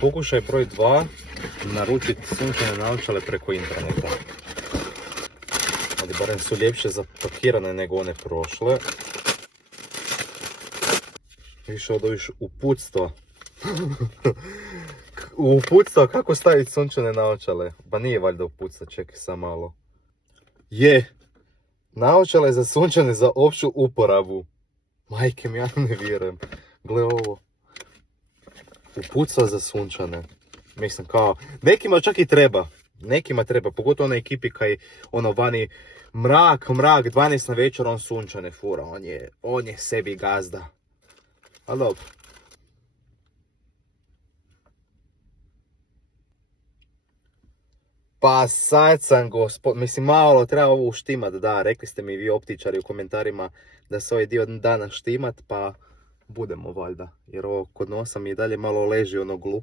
Pokušaj broj 2, naručiti sunčane naočale preko interneta. Ali barem su ljepše zapakirane nego one prošle. Više od ovih uputstva. Uputstva kako staviti sunčane naočale. Ba nije valjda uputstva, čekaj sam malo. Je! Naočale za sunčane za opću uporabu. Majke mi, ja ne vjerujem. Gle ovo. Uputstva za sunčane. Mislim kao, nekima čak i treba. Nekima treba, pogotovo onoj ekipi kaj ono vani mrak, 12 na večer, on sunčane fura. On je sebi gazda. Ali dobro. Pa sad sam mislim malo treba ovo uštimat, da, rekli ste mi vi optičari u komentarima da se ovaj dio dana štimat, pa budemo valjda. Jer ovo kod nosa mi i dalje malo leži ono glupo.